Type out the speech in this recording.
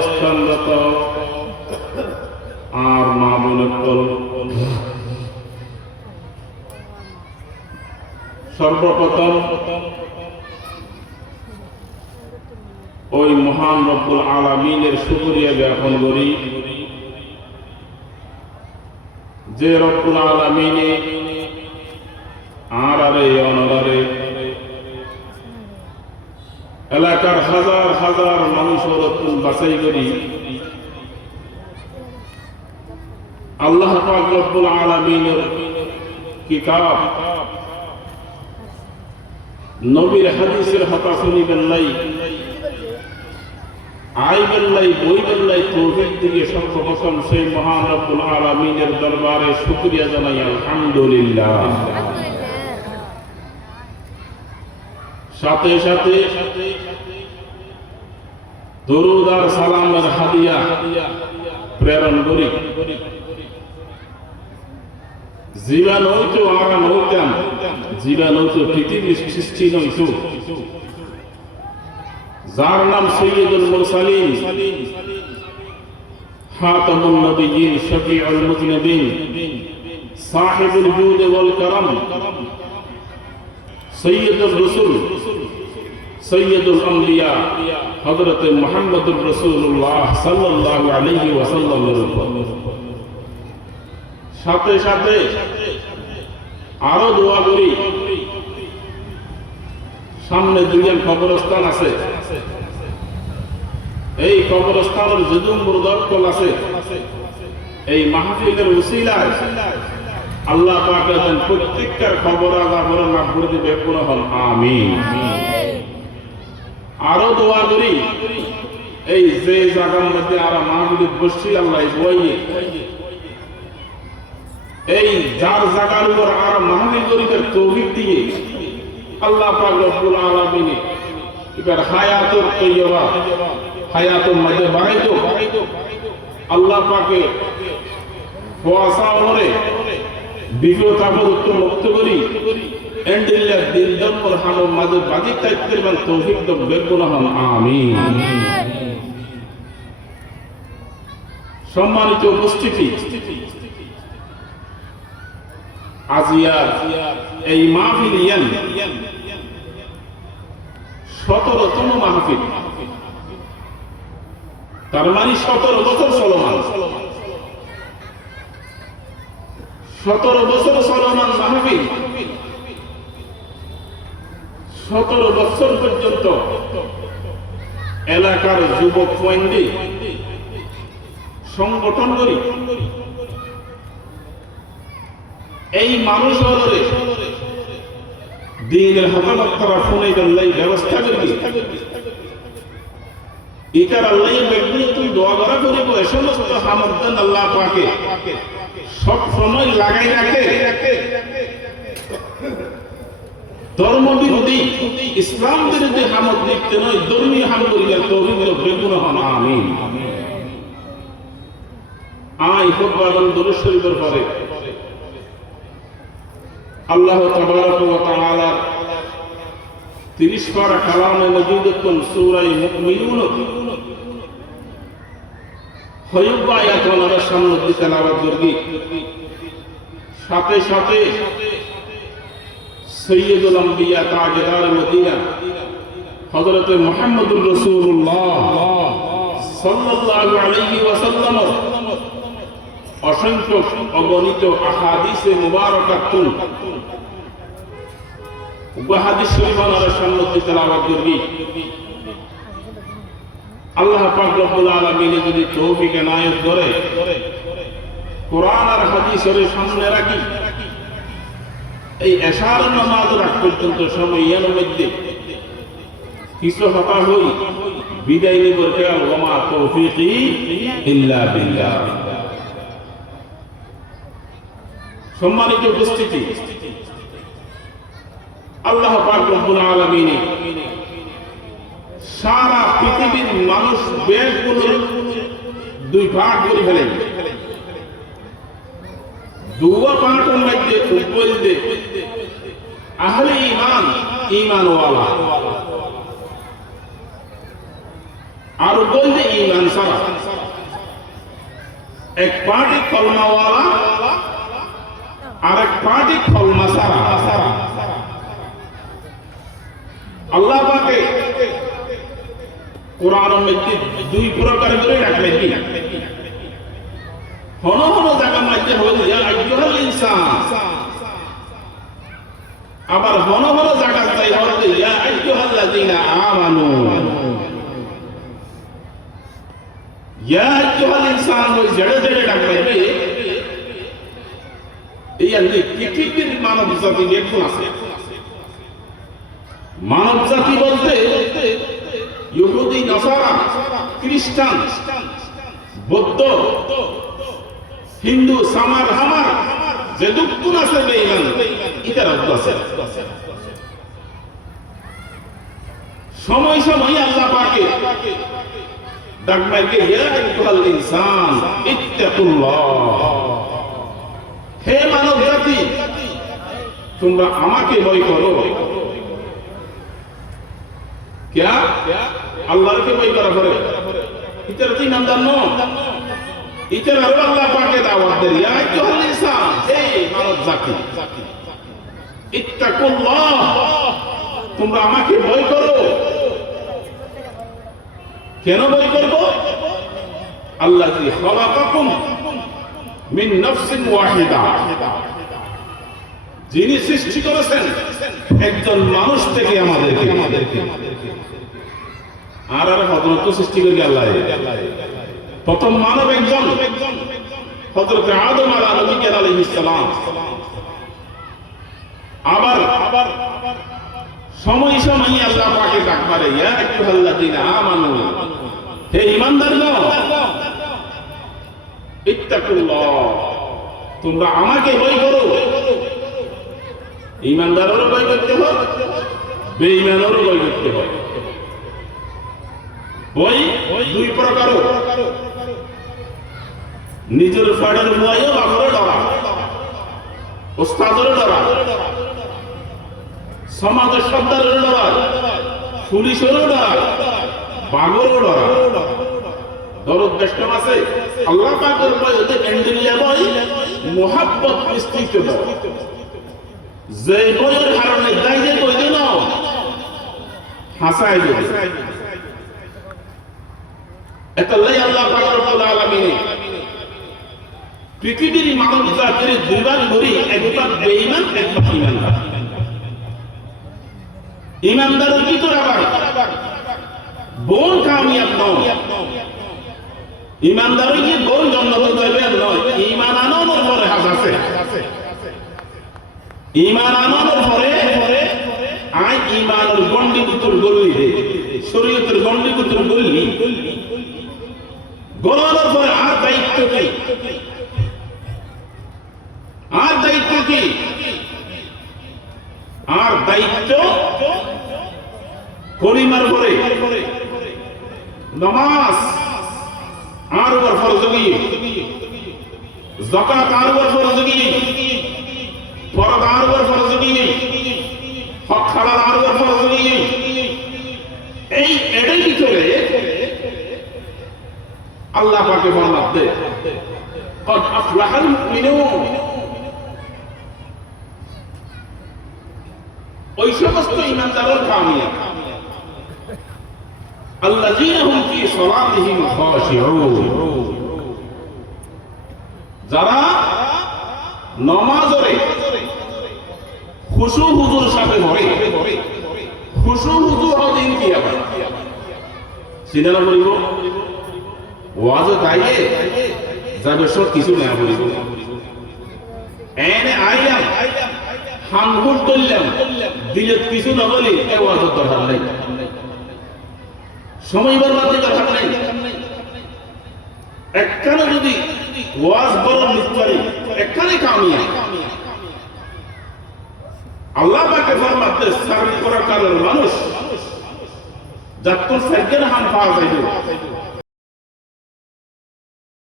অবস্থানরত আর মা বোনেরা, সর্বপ্রথম ওই মহান রব্বুল আলামিনের শুকরিয়া জ্ঞাপন করি যে রব্বুল আলামিনে আরে অনরে এলাকার হাজার হাজার মানুষের বাছাই করি আল্লাহ পাক রব্বুল আলামিনের কিতাব নবীর হাদিসের কথা শুনিবেন নাই, আইবেন নাই, বইবেন নাই, তৌফিক দিয়ে সর্বপ্রথম সেই মহান রব্বুল আলামিনের দরবারে শুকরিয়া জানাই আলহামদুলিল্লাহ। সাথে সাথে দরুদ আর সালামের হাদিয়া প্রেরণ করি। জীবন হইতো আর নইতাম, জীবন হইতো পৃথিবীর সৃষ্টি নইতো, যার নাম সৈয়দুল মুরসালিন, খাতামুন নবিয়্যিন, শফিউল মুযনিবিন, সাহিবুল জুদ ওয়াল কারাম, সৈয়দুর রাসূল, সৈয়দুল আম্বিয়া হযরত মুহাম্মদুর রাসূলুল্লাহ সাল্লাল্লাহু আলাইহি ওয়াসাল্লামের উপর। সাথে সাথে আরো দোয়া করি, সামনে দুইজন কবরস্থান আছে, এই কবরস্থানের যদুম্বর দর্কল আছে, এই মাহফিলের উসিলায় আল্লাহ পাক যেন প্রত্যেকটার খবর আজাবর মাফ করে দিবে, পুরো হল আমিন। আরো দোয়া করি এই যে জায়গার মধ্যে আর মাহফিল বসছি আল্লাহ বইয়ে এই যার জায়গার উপর আর মাহফিল করিবার তৌফিক দিয়ে আল্লাহ পাক রব্বুল আলামিন এবার হায়াতুল তাইয়্যিবা, হায়াতুল মধ্যে বাড়াইতো আল্লাহ পাকে কুয়াশা ওরে বিপদ আপদ মুক্ত করি এন্ডিল্লা দিন দম্বর হানো মাঝে বাজি তাইতের মান তৌফিক তো বেগুনা হন আমিন। সম্মানিত উপস্থিতি, আজিয়ার এই মাহফিল 17তম মাহফিল, তার মানে 17 বছর চলমান, 17 বছর চলমান মাহফিল। 17 বছর পর্যন্ত এলাকার যুবক পয়েন্টে সংগঠন করি এই মানুষ হলরে দিনের হেফাজত করা ফোনে আল্লাহ ব্যবস্থা করি, এটার আল্লাহ ব্যক্তি তুই দোয়া করা করিব, এ সমস্ত হামদান আল্লাহ পাকে সব সময় লাগাই রাখে। ধর্ম বিরোধী, ইসলাম বিরোধী হামদ লিখতে নয়, ধর্মীয় হাম করিবার তৌফিক বেগুনা হন আমিন। আই খুতবা এবং দুরূদ শরীফের পরে আল্লাহ তাবারক ওয়া তাআলা 30 পারা কালামে মজিদতুন সূরা মুমিনুন হয়ুব আয়াত ওনার সামনে দিয়ে তেলাওয়াত করি। সাথে সাথে সৈয়দুল আম্বিয়া তাজদার মদিনা হযরত মুহাম্মদুর রাসূলুল্লাহ সাল্লাল্লাহু আলাইহি ওয়াসাল্লাম অসংখ্য অগণিত আহাদিসে মুবারাকাতুন হাদিস শরীফের সামনে দিয়ে তেলাওয়াত করি। আল্লাহ পাক রব্বুল আলামিন যদি তৌফিক এনায়েত করে কোরআন আর হাদিসের সামনে রাখি, এই এশার নামাজ রাখ পর্যন্ত সময়ের মধ্যে কিছু হতা হই বিদায় নিব, ওয়া মা তৌফিকি ইল্লা বিল্লাহ। সম্মানিত উপস্থিতি, আল্লাহ পাক রব্বুল আলামিন সারা পৃথিবীর মানুষ বেশগুলো দুই ভাগ করে ফেলেন। দুয়া পাঠের মধ্যে বলতে আহলে ঈমান, ঈমানওয়ালা, আর বলতে ঈমান ছাড়া। এক পার্টি কলমাওয়ালা আর এক পার্টি কলমা সারা। আল্লাহ পাকে কোরআনের মধ্যে দুই প্রকার করে রাখলেন কি হন হন জায়গা মধ্যে হলো ইয়া আইয়ুহাল ইনসান, আবার হন হন জায়গা চাই হলো ইয়া আইয়ুহাল্লাযীনা আমানু। ইয়া আইয়ুহাল ইনসান ওই জড়ে জড়ে ডাকলেন এই আন্দি পৃথিবীর মানব জাতি দেখুন আছে। মানব জাতি বলতে ইহুদি, নাসারা, খ্রিস্টান, বৌদ্ধ, হিন্দু, সামার হামার যে দুঃখুন আছে বেঈমান ইতার আছে। সময় সময় আল্লাহ পাকে ডাক মারকে ইয়া আইয়ুহাল ইনসান ইত্তাকুল্লাহ, হে মানব জাতি তোমরা আমাকে ভয় করো। क्या अल्लाह के वही करा करे इतर तीन अंदर नो इतर अल्लाह पाके दावत दे या जो इंसान हे मानव जाति इत्तकुल्लाह, তোমরা আমাকে ভয় করো। কেন ভয় করব? আল্লাযী খালাকাকুম মিন নাফসিন ওয়াহিদা, যিনি সৃষ্টি করেছেন একজন মানুষ থেকে আমাদেরকে। আর হযরত সৃষ্টি করে আল্লাহ। প্রথম মানব একজন হযরত আদম আলাইহিস সালাম। আবার সময় সময় আল্লাহ পাকে ডাক মারে ইয়া আইয়ুহাল্লাযীনা আমানু, হে ঈমানদারগণ ইত্তাকুল্লাহ, তোমরা আমাকে ভয় করো। ঈমানদারেরও ভয় করতে হয়, বেঈমানেরও ভয় করতে হয়। ভয় দুই প্রকার, নিজের ফাড়ের ভয়ে বাপরে ডরা, ওস্তাদের ডরা, সমাজের সর্দারের ডরা, পুলিশেরও ডরা, বাঘেরও ডরা। দরদ বেষ্টন আছে আল্লাহ পাকের ভয় ওদের এন্ডিল্লা ভয় মুহাব্বত মিশ্রিত ভয়। যে বইয়ের কারণে দায় যে বই দিন হাসাই যাবে। এতলাই আল্লাহ পাক রব্বুল আলামিন পৃথিবীর মানব জাতির দুইবার ধরি, একবার বেঈমান একবার ঈমানদার। ঈমানদারের ভিতর আবার বোন কামিয়াব নয়, ঈমানদার কি বোন জান্নাতে যাবে নয়, ঈমান আনানোর পরে হাজ আছে। ঈমান আনানোর পরে আই ঈমানের গন্ডি কুতুর গলি রে, শরীয়তের গন্ডি কুতুর গলি গলানোর পরে আর দায়িত্ব কি? আর দায়িত্ব কি? আর দায়িত্ব কলিমার পরে নামাজ আর উপর ফরজ গিয়ে, যাকাত আর উপর ফরজ গিয়ে, ফরজ আর উপর ফরজ গিয়ে, হক হালাল আর উপর ফরজ গিয়ে। এই এটাই ভিতরে আল্লাহ পাকে বললাম দে قد أفلح المؤمنون, ওই সমস্ত ঈমানদারের কামিয়াব আল্লাযীনা হুম ফি সালাতিহিম খাশিউন, যারা নামাজে খুশু হুজুর সাথে পড়ে। খুশু হুজুর দিন কি আবার সিনেমা বলিব ওয়াজ গাইয়ে যাবে সব কিছু না বলিব এনে আইলাম হামহুল করলাম দিলে কিছু না বলি এ ওয়াজ দরকার নাই, সময় বরবাদ দরকার নাই। একখানে যদি ওয়াজ বড় নিশ্চয় একখানে কামিয়া আল্লাহ পাকে ফরমাতে সার্ভ করার কারণে মানুষ যত সাইকেল হাম পাওয়া যায়